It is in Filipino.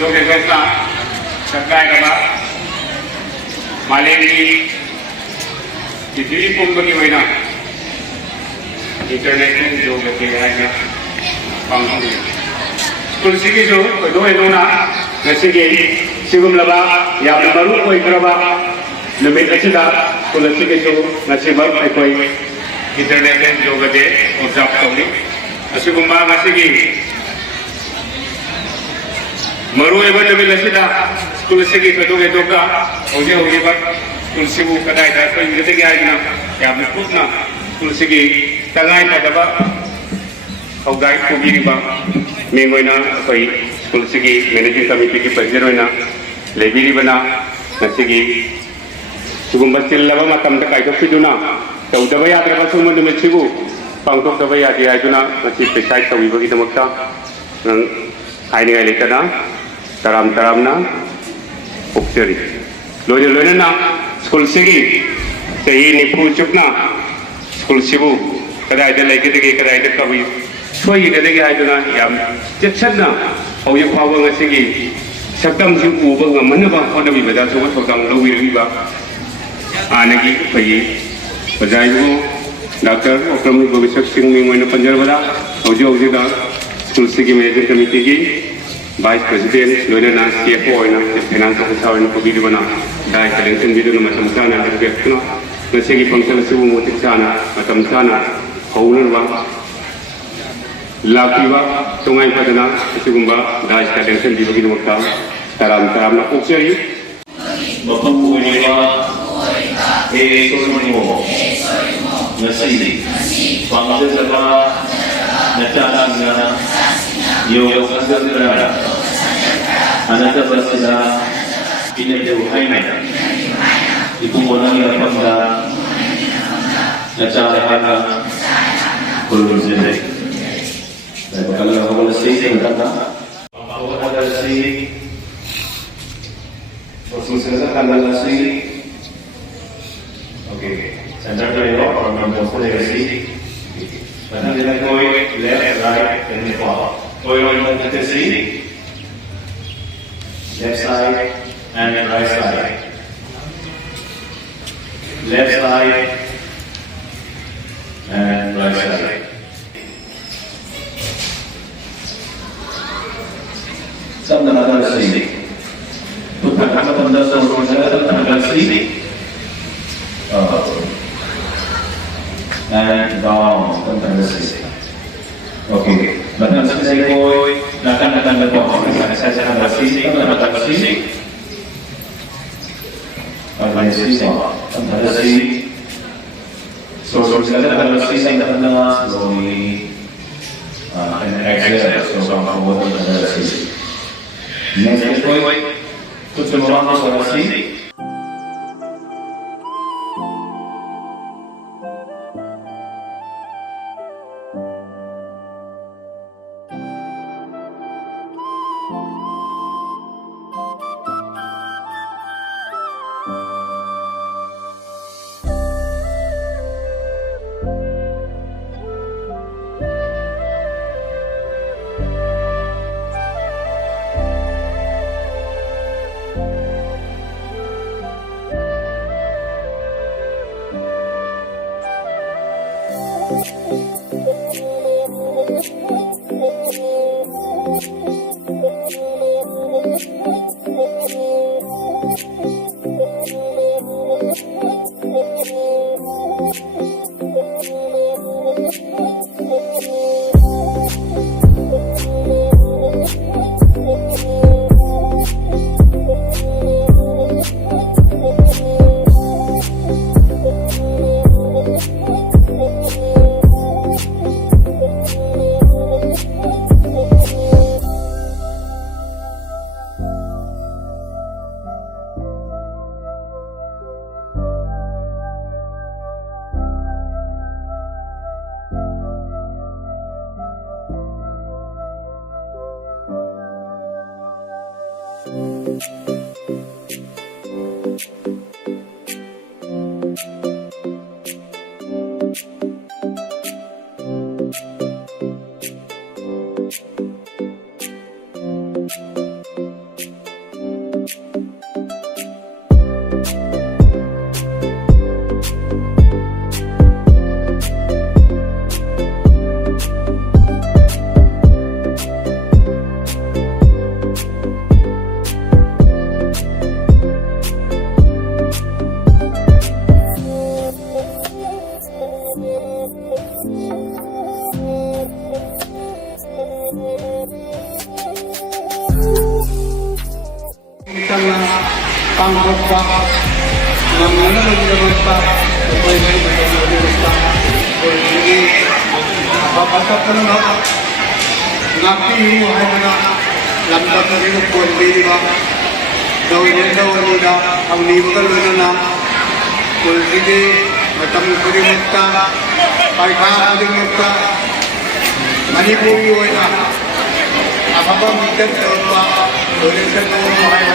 Sebagai contoh, terkait apa Malaysia di pun bagi mana internet itu juga kaya panggung. Sekolah segi itu dua nona nasi sigum laba yang baru koi keraba lebih kecil dah sekolah segi itu nasi baru koi internet itu juga deh ucap kali. Sigum bah nasi maru iba lebih lagi dah sekolah segi itu juga oje bak tulsi bu kadai dah kau ingat lagi aja na yang berput na tulsi gi tangai pada ba kau gai kau biri ba minggu na kau tulsi gi managing committee ki president na lebiri bana nasi gi sugum basil laba matam tak kau tu na kau dah bayar terus semua demi cibu pangtok dah bayar dia itu na nasi pesai kau ibu kita maksa nang hai ni ngai lekana taram na upseri loja na sekolah segi sehingga ni pucuk na sekolah sibu kadai ada lagi kadai ada kami suai ada lagi ada na yang cepat na awak awak ngasih sakam si ubah mana bah pada biasa semua sakam lawi bah anagi pergi pada itu doktor oknum berbisik singming mana penjara pada awak dah sekolah segi manager committee Vice President, Lawyer na CFO na Finance Officer na pagbido na dahil kalengsan bido na masamsana at na sige pangsala subo mo tiksana masamsana kaunan ba laki ba tungay pa na sigumba dahil kalengsan bido gino magta taram na ukseri mapapuwi ba sorry mo nasi pangsala ba natatas na yung kasagara anak bersama pinjau hainan itu orang yang pernah nacaan harga belum selesai. Kalau kalau selesai berkata, kalau ada selesai, selesai kalau selesai, oke. Saya jadi orang yang boleh selesai. Mana dia koi left right and bawah. Koi orang yang kita selesai. Left side and right side. Left side and right side. Some another side. Bukan apa benda seorang tentang side. And down tentang side. Okay. Bahkan saya koi akan berbohong. Saya bersih, bersih. Bersih. So saya bersih saya dah slowly and exhale. So kamu bersih. Next koi, tu semua orang bersih. ng pangkot pa. Nang naman pa. Pwede naman pa. Sige. Papasok ka naman. Ngapi mo ay na. Lambat na rin ang pwede ba? Gawin daw nila. Ang liwag na. Sige. Matamukuri magka. Pagkakaling magka. Manipuyo ay na. Apa ba mikat pa? Ulit sa mga